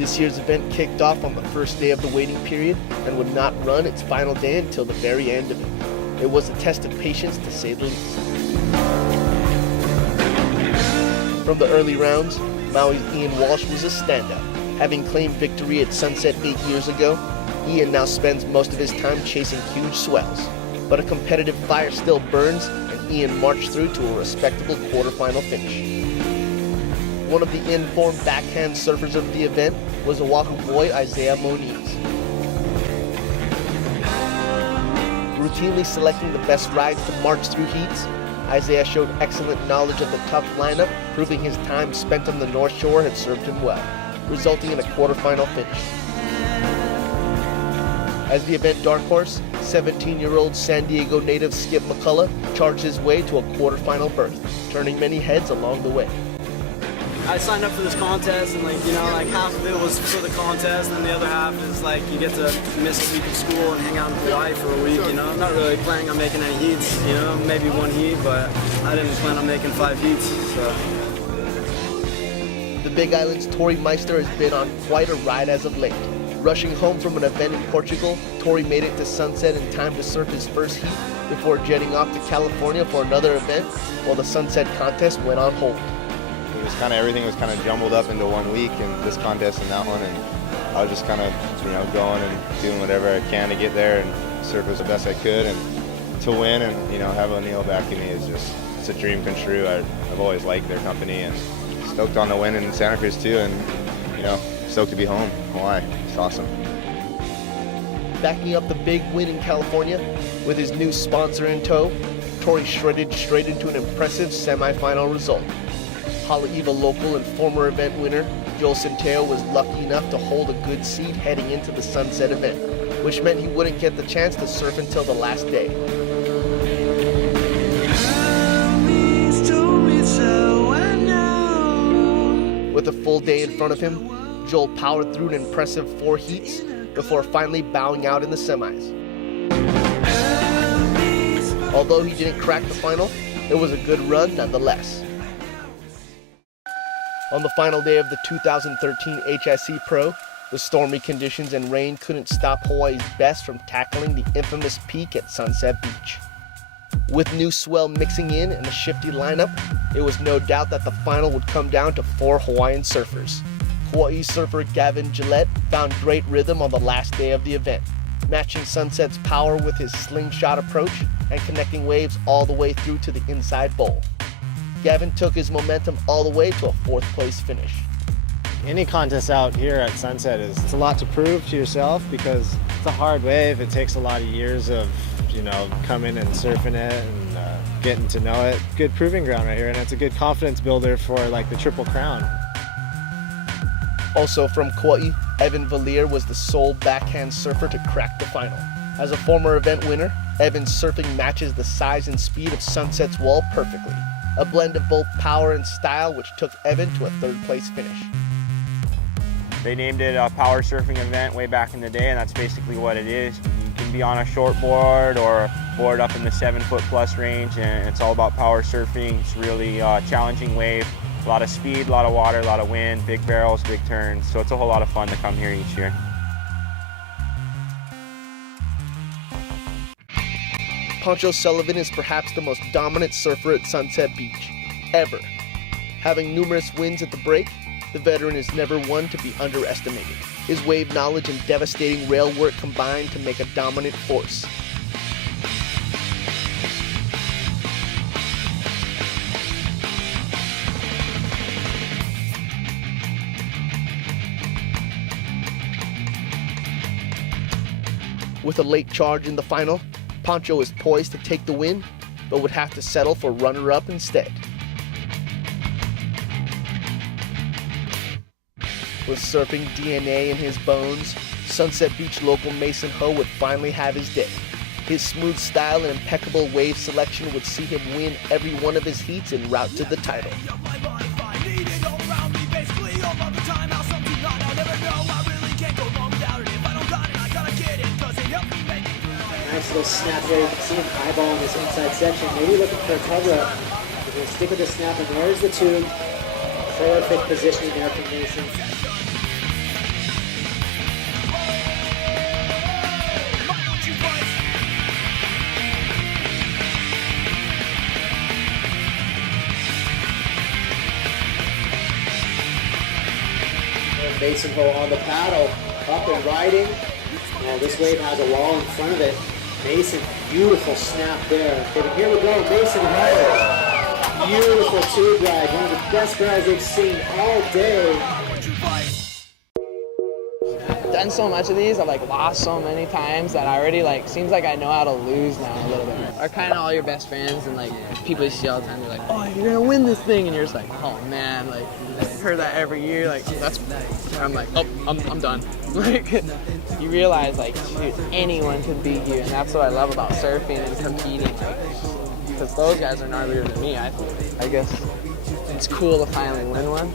This year's event kicked off on the first day of the waiting period and would not run its final day until the very end of it. It was a test of patience, to say the least. From the early rounds, Maui's Ian Walsh was a standout. Having claimed victory at Sunset 8 years ago, Ian now spends most of his time chasing huge swells. But a competitive fire still burns, and Ian marched through to a respectable quarterfinal finish. One of the in-form backhand surfers of the event was Oahu boy Isaiah Moniz. Routinely selecting the best rides to march through heats, Isaiah showed excellent knowledge of the tough lineup, proving his time spent on the North Shore had served him well, resulting in a quarterfinal finish. As the event dark horse, 17-year-old San Diego native Skip McCullough charged his way to a quarterfinal berth, turning many heads along the way. I signed up for this contest, and half of it was for the contest, and the other half is you get to miss a week of school and hang out in Hawaii for a week. I'm not really planning on making any heats. Maybe one heat, but I didn't plan on making 5 heats. So. The Big Island's Torrey Meister has been on quite a ride as of late. Rushing home from an event in Portugal, Torrey made it to Sunset in time to surf his first heat before jetting off to California for another event, while the Sunset Contest went on hold. Everything was kind of jumbled up into one week, and this contest and that one, and I was just kind of going and doing whatever I can to get there and surf as the best I could, and to win and have O'Neill backing me is it's a dream come true. I've always liked their company, and stoked on the win in Santa Cruz too, and stoked to be home, Hawaii. It's awesome. Backing up the big win in California with his new sponsor in tow, Torrey shredded straight into an impressive semifinal result. Haleiwa local and former event winner Joel Centeio was lucky enough to hold a good seat heading into the Sunset event, which meant he wouldn't get the chance to surf until the last day. With a full day in front of him, Joel powered through an impressive 4 heats before finally bowing out in the semis. Although he didn't crack the final, it was a good run nonetheless. On the final day of the 2013 HIC Pro, the stormy conditions and rain couldn't stop Hawaii's best from tackling the infamous peak at Sunset Beach. With new swell mixing in and a shifty lineup, it was no doubt that the final would come down to 4 Hawaiian surfers. Hawaii surfer Gavin Gillette found great rhythm on the last day of the event, matching Sunset's power with his slingshot approach and connecting waves all the way through to the inside bowl. Gavin took his momentum all the way to a 4th place finish. Any contest out here at Sunset it's a lot to prove to yourself because it's a hard wave. It takes a lot of years of, coming and surfing it and getting to know it. Good proving ground right here, and it's a good confidence builder for the Triple Crown. Also from Kauai, Evan Valiere was the sole backhand surfer to crack the final. As a former event winner, Evan's surfing matches the size and speed of Sunset's wall perfectly. A blend of both power and style, which took Evan to a 3rd place finish. They named it a power surfing event way back in the day, and that's basically what it is. You can be on a short board or a board up in the 7-foot+ range, and it's all about power surfing. It's really challenging wave, a lot of speed, a lot of water, a lot of wind, big barrels, big turns. So it's a whole lot of fun to come here each year. Pancho Sullivan is perhaps the most dominant surfer at Sunset Beach, ever. Having numerous wins at the break, the veteran is never one to be underestimated. His wave knowledge and devastating rail work combine to make a dominant force. With a late charge in the final, Pancho is poised to take the win, but would have to settle for runner-up instead. With surfing DNA in his bones, Sunset Beach local Mason Ho would finally have his day. His smooth style and impeccable wave selection would see him win every one of his heats en route to the title. Nice little snap there. You can see him eyeballing this inside section. Maybe looking for a cover-up. He's going to stick with the snap, and there's the tube. Perfect positioning there from Mason. Mason Ho on the paddle, up and riding. Oh, this wave has a wall in front of it. Mason, beautiful snap there. Okay, here we go, Mason Ho. Beautiful tube ride, one of the best rides they've seen all day. Done so much of these, I've like lost so many times that I already like, seems like I know how to lose now a little bit. Are kind of all your best friends, and like people you see all the time, they're like, oh, you're gonna win this thing, and you're just like, oh man, like I heard that every year, like that's, I'm like, oh, I'm done. Like you realize like, shoot, anyone can beat you, and that's what I love about surfing and competing, like, because those guys are gnarlier than me. I guess it's cool to finally win one.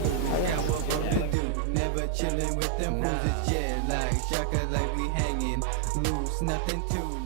Chillin' with them yeah, like shaka, like we hanging loose, nothing to